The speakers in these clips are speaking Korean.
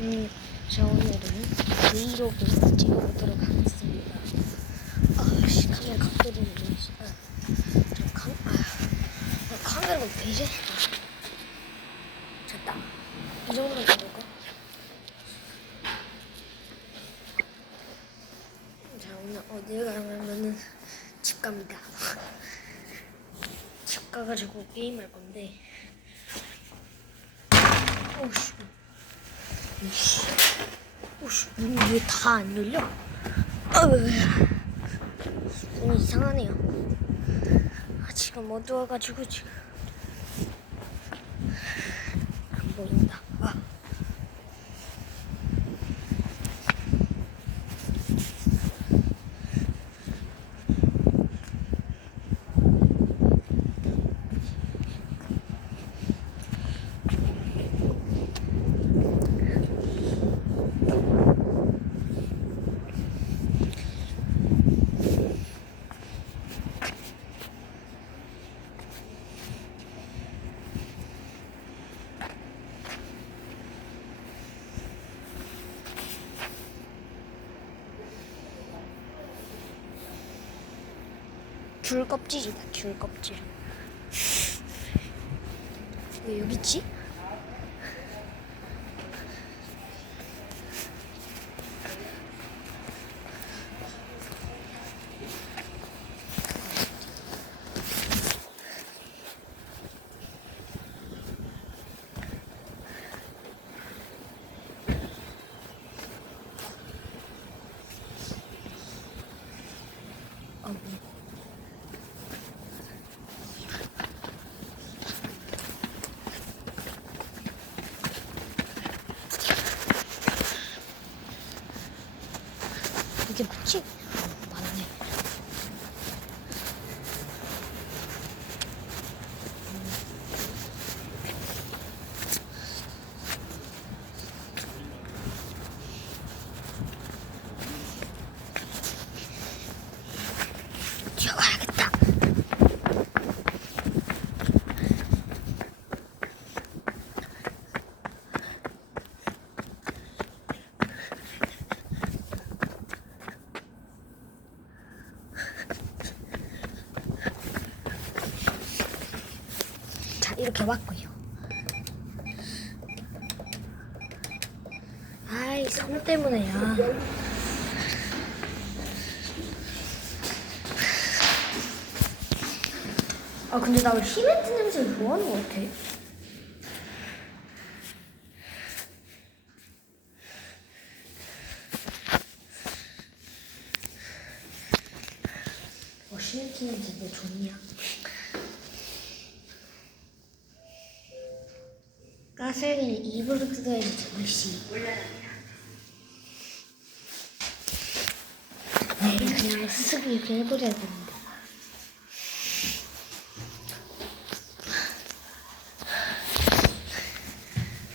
음, 자 오늘은 브이로그 찍어보도록 하겠습니다. 아씨 카메라 각도를 좀 아, 저 카, 아, 아, 카메라가 왜 이래? 됐다. 이 정도면 되볼까? 자 오늘 어딜 가냐면은 집 갑니다. 집 가가지고 게임할 건데. 오씨. 이씨. 오씨, 문이 왜다 안 열려? 어휴. 문이 이상하네요. 아, 지금 어두워가지고 지금. 안 보인다. 아. 귤 껍질이다, 귤 껍질. 왜 여기 있지? 어, 이게 맞지? 어, 맞네. 뛰어가야겠다. 왔고요. 아이, 성 때문에야. 아, 근데 나왜 히멘트 냄새 좋아하는 것 같아? 어, 히멘트 냄새 너 좋냐? 가스레기는 입으로 뜯어야지 네 그냥 쓱 이렇게 해버려야 되는데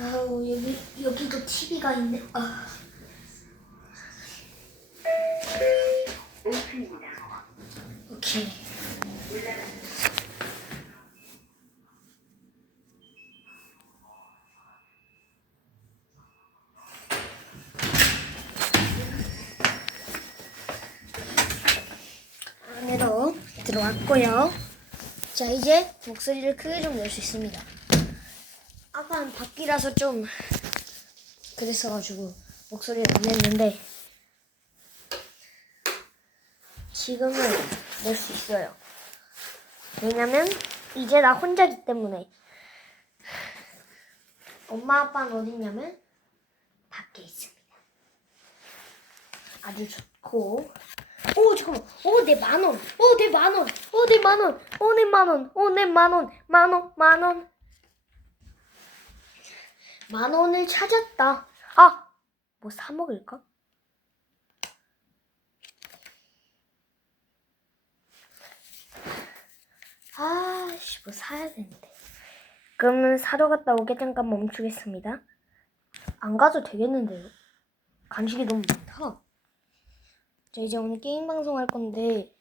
아우 여기 여기도 TV가 있네. 아. 오케이 안으로 들어왔고요. 자 이제 목소리를 크게 좀 낼 수 있습니다. 아까는 밖이라서 좀 그랬어가지고 목소리를 안 냈는데 지금은 낼 수 있어요. 왜냐면 이제 나 혼자기 때문에 엄마 아빠는 어딨냐면 밖에 있습니다. 아주 좋고 오 잠깐만. 오내 만원. 오 내 만원. 오 내 만원. 오 내 만원. 오 내 만원. 만원 만원. 만 원을 찾았다. 아 뭐 사 먹을까? 아씨 뭐 사야 되는데. 그러면 사러 갔다 오게 잠깐 멈추겠습니다. 안 가도 되겠는데요? 간식이 너무 많다 자 이제 오늘 게임 방송 할 건데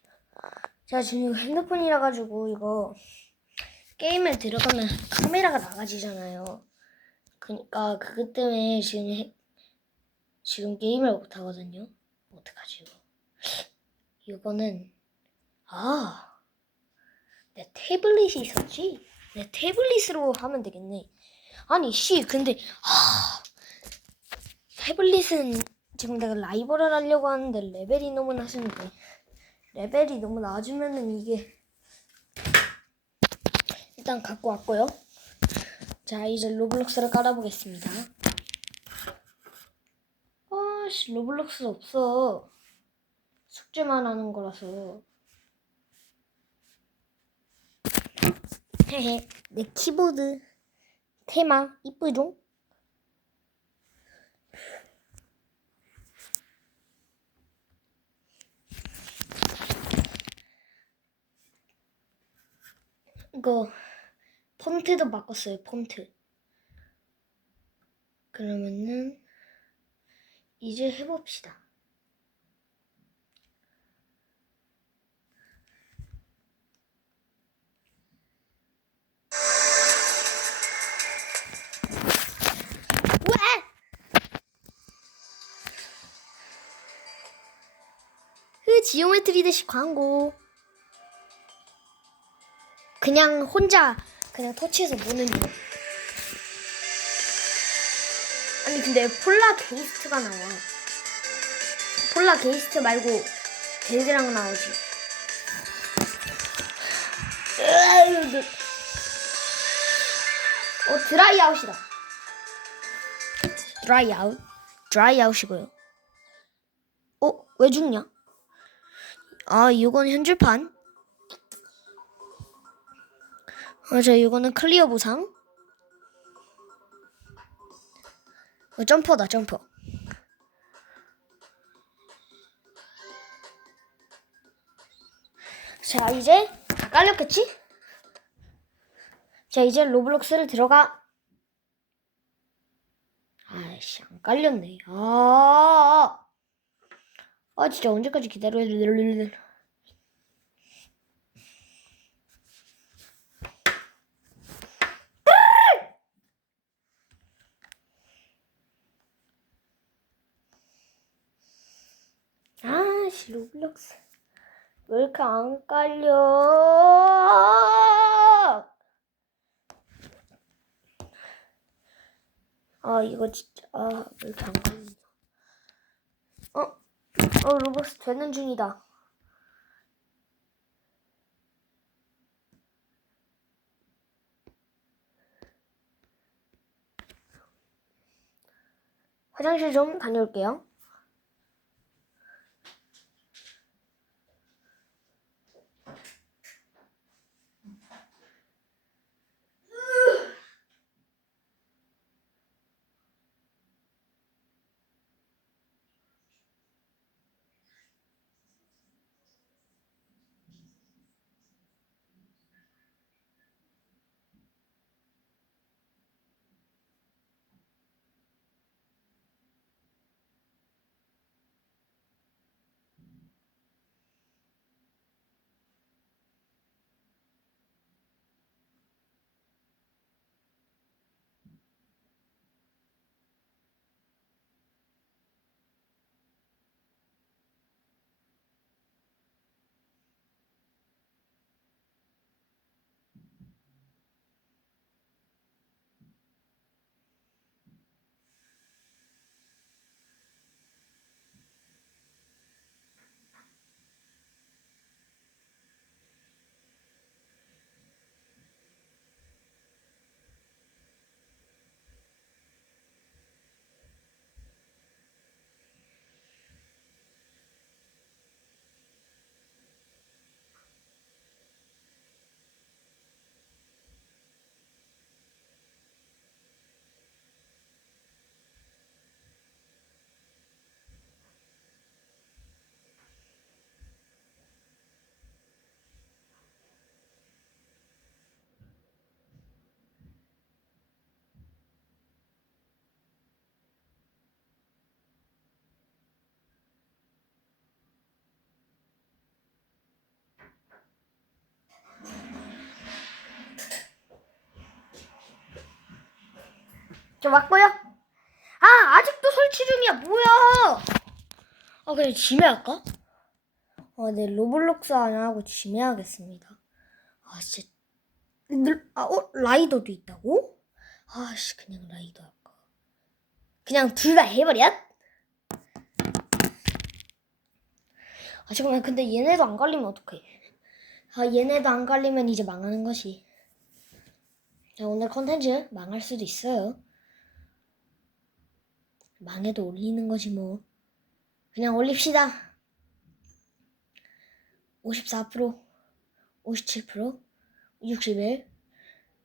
제가 지금 이거 핸드폰이라 가지고 이거 게임을 들어가면 카메라가 나가지잖아요. 그러니까 그것 때문에 지금 해- 지금 게임을 못 하거든요. 어떡하지 이거? 이거는 아, 내 태블릿이 있었지? 내 태블릿으로 하면 되겠네. 아니 씨, 근데 아, 태블릿은 지금 내가 라이벌을 하려고 하는데 레벨이 너무 낮은데 레벨이 너무 낮으면은 이게 일단 갖고 왔고요. 자 이제 로블록스를 깔아보겠습니다. 아씨 로블록스 없어. 숙제만 하는 거라서. 헤헤 내 키보드 테마 이쁘죠? 이거 폰트도 바꿨어요 폰트. 그러면은 이제 해봅시다. 왜? 그 지오메트리 대시 광고 그냥 혼자 그냥 터치해서 보는 중. 아니 근데 폴라 게이스트가 나와. 폴라 게이스트 말고 데드랑 나오지. 어 드라이 아웃이다. 드라이 아웃. 드라이 아웃이고요. 어? 왜 죽냐? 아 이건 현질판. 맞아, 이거는 클리어 보상. 어, 점퍼다, 점퍼. 자, 이제 다 깔렸겠지? 자, 이제 로블록스를 들어가. 아이씨, 안 깔렸네. 아, 아, 진짜 언제까지 기다려야 돼? 아씨 로블록스 왜 이렇게 안 깔려? 아 이거 진짜 아왜 이렇게 안 깔리냐? 어? 어 로블록스 되는 중이다. 화장실 좀 다녀올게요. 좀 왔고요. 아 아직도 설치 중이야. 뭐야? 아 그냥 지매할까? 아, 네 로블록스 안 하고 지매하겠습니다. 아 진짜. 늘- 아, 어 라이더도 있다고? 아씨 그냥 라이더 할까? 그냥 둘 다 해버려? 아 잠깐만 근데 얘네도 안 걸리면 어떡해? 아 얘네도 안 걸리면 이제 망하는 것이. 자 오늘 컨텐츠 망할 수도 있어요. 망해도 올리는 거지 뭐. 그냥 올립시다. 54%, 57%, 61,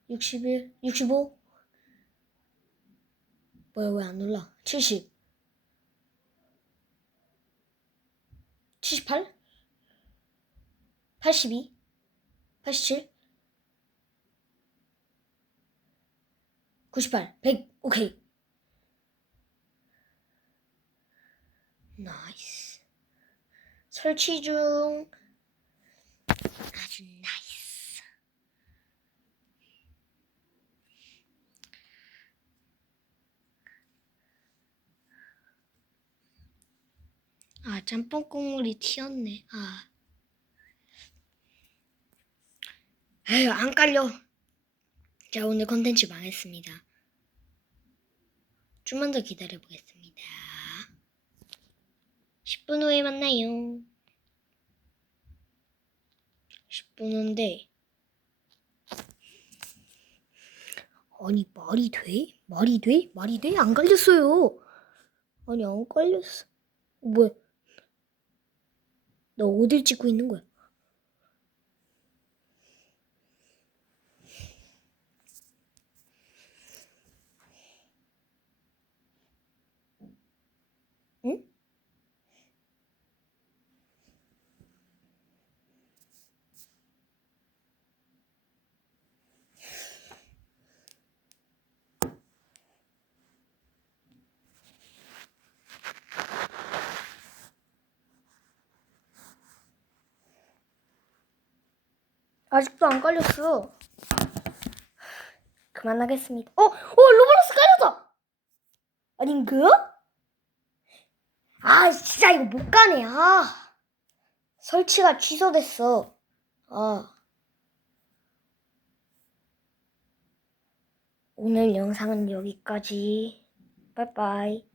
61, 65. 뭐야 왜 안 올라? 70, 78, 82, 87, 98, 100. 오케이. 나이스. 설치 중. 아주 나이스. 아, 짬뽕 국물이 튀었네. 아. 에휴, 안 깔려. 자, 오늘 컨텐츠 망했습니다. 좀만 더 기다려 보겠습니다. 10분 후에 만나요. 10분 후인데. 아니, 말이 돼? 말이 돼? 말이 돼? 안 걸렸어요. 아니, 안 걸렸어. 뭐야? 너 어딜 찍고 있는 거야? 아직도 안 걸렸어. 그만하겠습니다. 어, 어, 로버로스 깔렸다. 아닌가? 아, 진짜 이거 못 가네. 아, 설치가 취소됐어. 아. 오늘 영상은 여기까지. 빠이빠이.